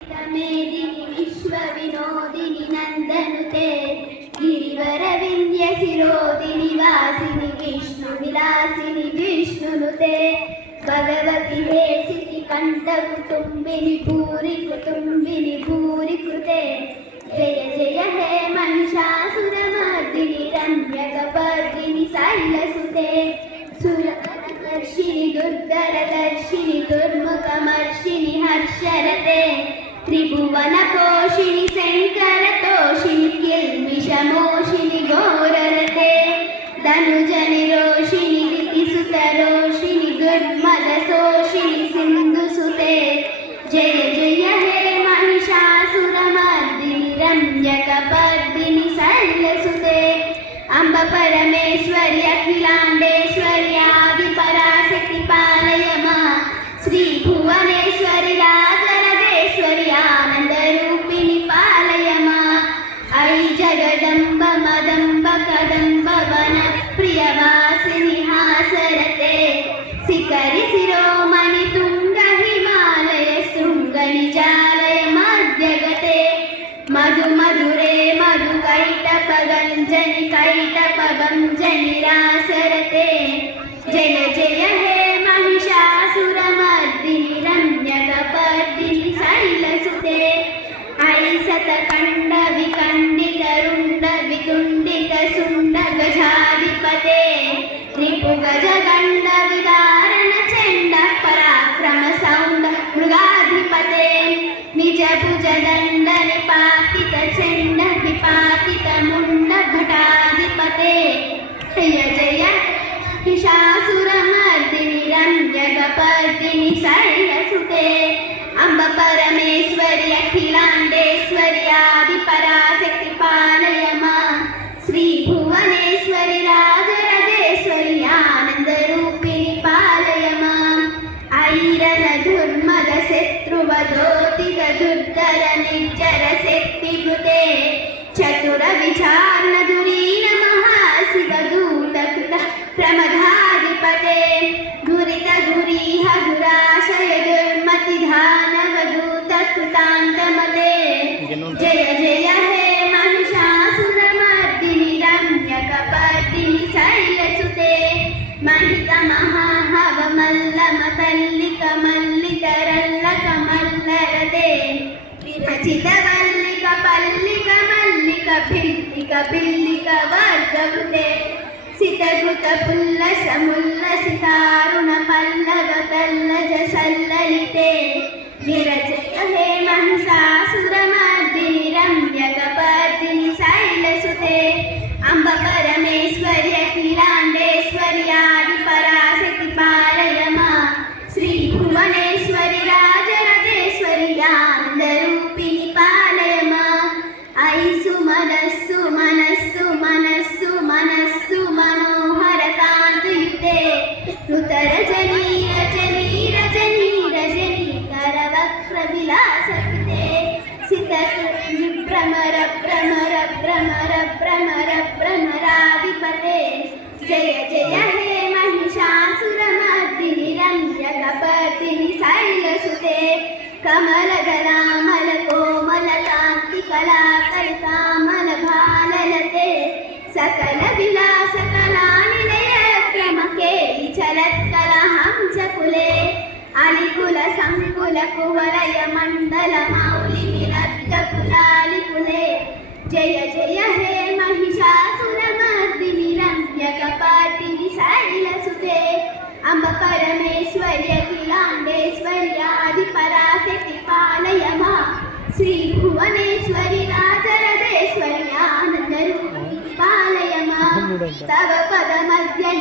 मेदिनि विश्वविनोदिनि नन्दनुते गिरिवरविन्ध्यशिरोदिनि वासिनि विष्णुविलासिनि विष्णुनुते भगवति हेसिति कण्ठकुटुम्बिनि भूरि कुटुम्बिनि भूरि कृते जय जय हे महिषासुरमर्दिनि रम्यकपर्दिनि शैलसुते सुरदर्शिनि दुर्धरदर्शिनि दुर्मुखमर्शिनि हर्षरते त्रिभुवनपोषिणि शङ्करतोषिणि किल्बिषमोषिणि घोररते धनुजनिरोषिणि दितिसुतरोषिणि दुर्मदशोषिणि सिन्धुसुते जय जय हे महिषासुरमर्दिनि रम्यकपर्दिनि शैलसुते अम्ब परमेश्वरि अखिलाण्डेश्वरि आदिपराशक्ति पालय मां श्री भुवनेश्वरि राजराजेश्वरि आनन्दरूपिणि पालय मां ऐ जगदम्ब मदम्ब कदम्ब वनप्रियवासिनि हासरते शिखरि शिरोमणि तुङ्ग हिमालय शृङ्गनिजालय मध्यगते मधु मधुरे मधु कैटपगञ्जनि कैटपगञ्जनि रासरते जय जय हे महिषासुरमर्दिनि रम्यकपर्दिनि शैलसुते ऐशतखण्ड विखण्डितरुण्ड वितुण्डित शुण्ड गजाधिपते रिपुगजगण्ड विदारण चण्ड पराक्रम सौण्ड मृगाधिपते निजभुजदण्ड निपातित चण्ड विपातित मुण्ड भटाधिपते जय जय महिषासुरमर्दिनि रम्यकपर्दिनि शैलसुते अम्ब परमेश्वरि अखिलाण्डेश्वरि आदिपराशक्ति पालय मां श्री भुवनेश्वरि राजराजेश्वरि आनन्दरूपिणि पालय मां ऐरन दुर्मद शत्रुवधोतित दुर्धर निर्जर शक्तिभृते चतुर विचारण दुरीन महाशिव दूतकृत प्रमदाधिपते दुरित दुरीह दुराशय दुर्मति धानव दूत कृतान्तमते जय जय हे महिषासुरमर्दिनि रम्यकपर्दिनि शैलसुते महित महाहव मल्लम तल्लिक मल्लिक रल्लक मल्लरते विरचित वल्लिक पल्लिक मल्लिक भिल्लिक भिल्लिक वर्गवृते सितकृत पुल्लस मुल्लसितारुण पल्लव कल्लज सल्ललिते विरचित हे महिषासुरमर्दिनि रम्यकपर्दिनि शैलसुते अम्ब परमेश्वरि अखिलाण्डेश्वरि आदिपराशक्ति पालय मां श्री भुवनेश्वरि राजराजेश्वरि आनन्दरूपिणि पालय मां ऐ सुमनस्सु मनस्सु मनस्सु मनस्सु मनोहर कान्तयुते ऋतरजनी रजनी रजनी रजनी करवक्त्रविलासकृते सितभ्रमर भ्रमर भ्रमर भ्रमर भ्रमराधिपते जय जय हे महिषासुरमर्दिनि रम्यकपर्दिनि शैलसुते कमलदलामल कोमलकान्ति कलाकल्कामल भाललते सकल विलास कलानिलय क्रमकेलि चलत्कलहंसकुले अलिकुल संकुल कुवलय मण्डल मौलि विलब्धकुलालिकुले जय जय हे महिषासुरमर्दिनि रम्यकपर्दिनि शैलसुते अम्ब परमेश्वरि अखिलाण्डेश्वरि आदिपराशक्ति पालय मां श्री भुवनेश्वरि राजराजेश्वरि आनन्दरूपिणि पालय मां तव पदमध्यं